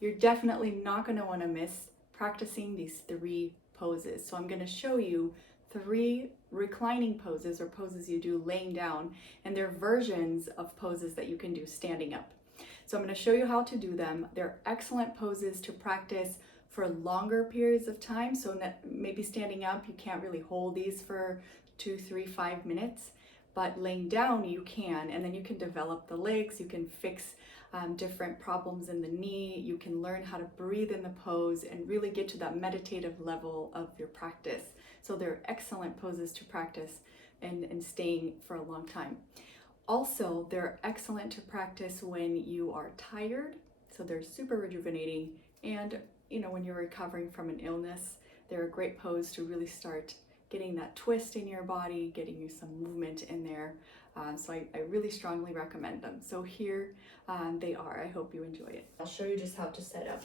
you're definitely not going to want to miss practicing these 3 poses. So I'm going to show you 3 reclining poses, or poses you do laying down, and they're versions of poses that you can do standing up. So I'm going to show you how to do them. They're excellent poses to practice for longer periods of time. So maybe standing up, you can't really hold these for 2, 3, 5 minutes, but laying down you can, and then you can develop the legs, you can fix different problems in the knee, you can learn how to breathe in the pose and really get to that meditative level of your practice. So they're excellent poses to practice and staying for a long time. Also, they're excellent to practice when you are tired, so they're super rejuvenating, and when you're recovering from an illness, they're a great pose to really start getting that twist in your body, getting you some movement in there. So I really strongly recommend them. So here they are. I hope you enjoy it. I'll show you just how to set up.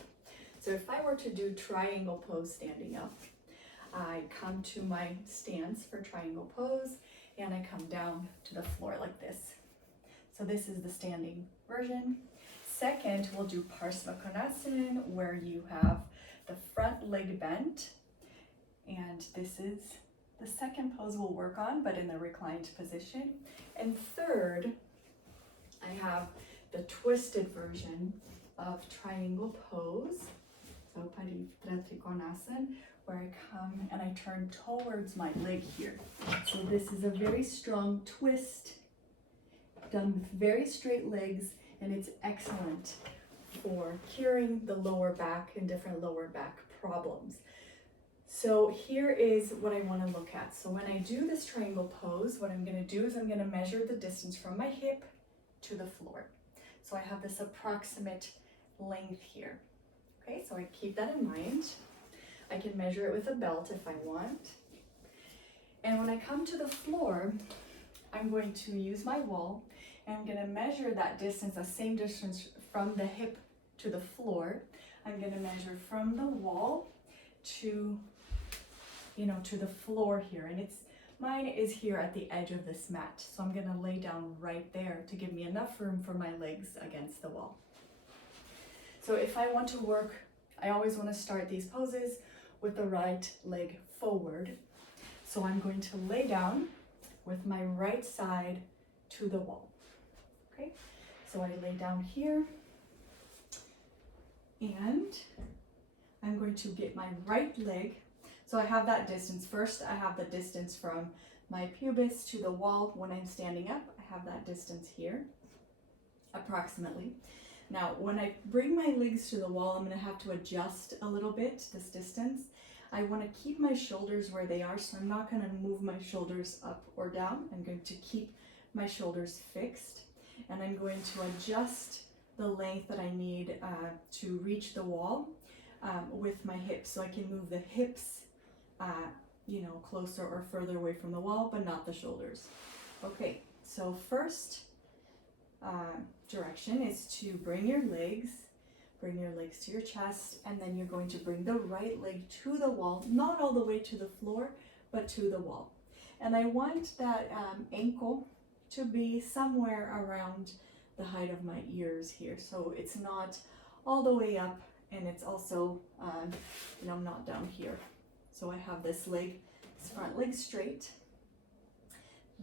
So if I were to do triangle pose standing up, I come to my stance for triangle pose, and I come down to the floor like this. So this is the standing version. Second, we'll do Parsvakonasana, where you have the front leg bent, and this is the second pose we'll work on, but in the reclined position. And third, I have the twisted version of triangle pose, so Parivratikonasana, where I come and I turn towards my leg here. So this is a very strong twist, done with very straight legs, and it's excellent for curing the lower back and different lower back problems. So here is what I want to look at. So when I do this triangle pose, what I'm going to do is I'm going to measure the distance from my hip to the floor. So I have this approximate length here. Okay, so I keep that in mind. I can measure it with a belt if I want. And when I come to the floor, I'm going to use my wall, and I'm going to measure that distance, the same distance from the hip to the floor. I'm going to measure from the wall to the floor here, and mine is here at the edge of this mat. So I'm going to lay down right there to give me enough room for my legs against the wall. So if I want to work, I always want to start these poses with the right leg forward. So I'm going to lay down with my right side to the wall. Okay, so I lay down here, and I'm going to get my right leg. So I have that distance. First, I have the distance from my pubis to the wall. When I'm standing up, I have that distance here, approximately. Now, when I bring my legs to the wall, I'm going to have to adjust a little bit this distance. I want to keep my shoulders where they are, so I'm not going to move my shoulders up or down. I'm going to keep my shoulders fixed, and I'm going to adjust the length that I need to reach the wall with my hips. So I can move the hips closer or further away from the wall, but not the shoulders. Okay, so first direction is to bring your legs to your chest, and then you're going to bring the right leg to the wall, not all the way to the floor, but to the wall. And I want that ankle to be somewhere around the height of my ears here. So it's not all the way up, and it's also, not down here. So I have this front leg straight.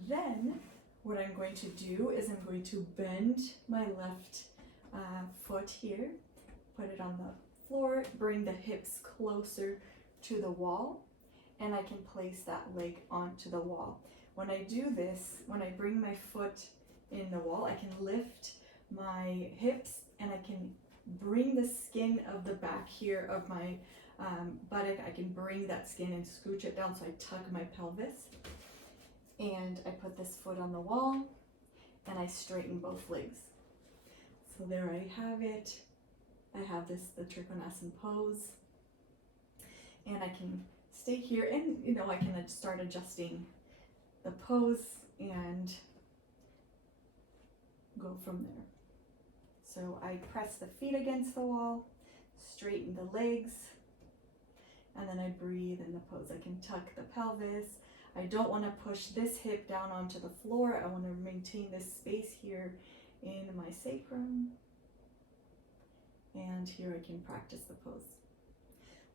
Then what I'm going to do is I'm going to bend my left foot here, put it on the floor, bring the hips closer to the wall, and I can place that leg onto the wall. When I do this, when I bring my foot in the wall, I can lift my hips, and I can bring the skin of the back here of my buttock. I can bring that skin and scooch it down, so I tuck my pelvis, and I put this foot on the wall, and I straighten both legs. So there I have it. I have the Trikonasana pose, and I can stay here, and I can start adjusting the pose and go from there. So I press the feet against the wall, straighten the legs, and then I breathe in the pose. I can tuck the pelvis. I don't want to push this hip down onto the floor. I want to maintain this space here in my sacrum. And here I can practice the pose.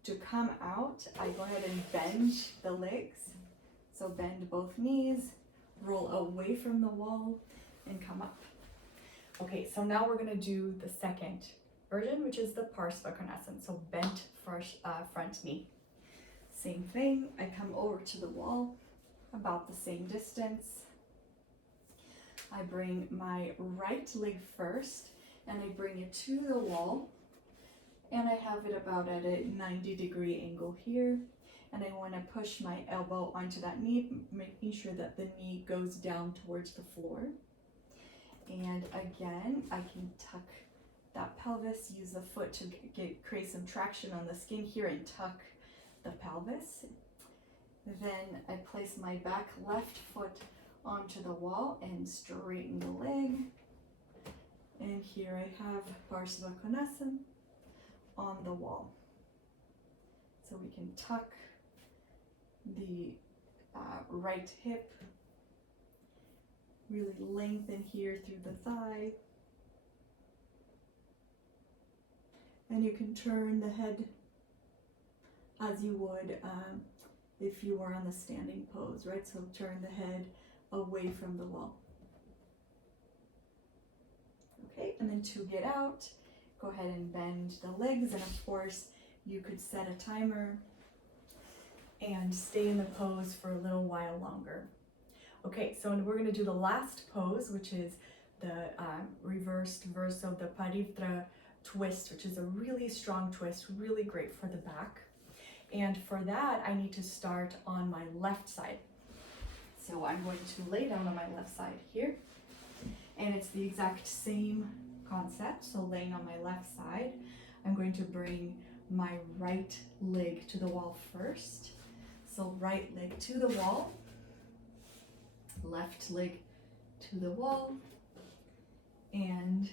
To come out, I go ahead and bend the legs. So bend both knees, roll away from the wall, and come up. Okay, so now we're gonna do the second version, which is the Parsvakonasana, so bent front knee. Same thing, I come over to the wall, about the same distance. I bring my right leg first, and I bring it to the wall, and I have it about at a 90-degree angle here. And I want to push my elbow onto that knee, making sure that the knee goes down towards the floor. And again, I can tuck that pelvis, use the foot to create some traction on the skin here and tuck the pelvis. Then I place my back left foot onto the wall and straighten the leg. And here I have Parsvakonasana on the wall. So we can tuck the right hip, really lengthen here through the thigh. And you can turn the head as you would if you were on the standing pose, right? So turn the head away from the wall. Okay, and then to get out, go ahead and bend the legs, and of course you could set a timer and stay in the pose for a little while longer. Okay, so we're going to do the last pose, which is the reversed verso, the Parivtra twist, which is a really strong twist, really great for the back. And for that, I need to start on my left side. So I'm going to lay down on my left side here, and it's the exact same concept. So laying on my left side, I'm going to bring my right leg to the wall first. So right leg to the wall, left leg to the wall, and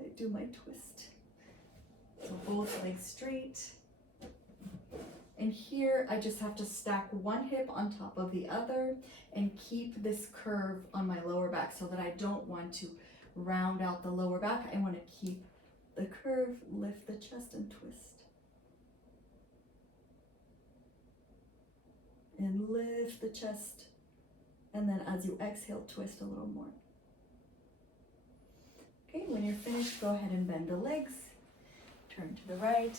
I do my twist. So both legs straight. And here I just have to stack one hip on top of the other and keep this curve on my lower back, so that I don't want to round out the lower back. I want to keep the curve, lift the chest and twist. And lift the chest, and then as you exhale, twist a little more. Okay, when you're finished, go ahead and bend the legs, turn to the right,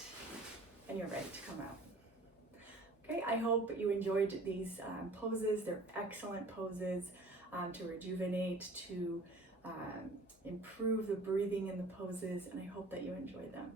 and you're ready to come out. Okay, I hope you enjoyed these poses. They're excellent poses to rejuvenate, to improve the breathing in the poses, and I hope that you enjoy them.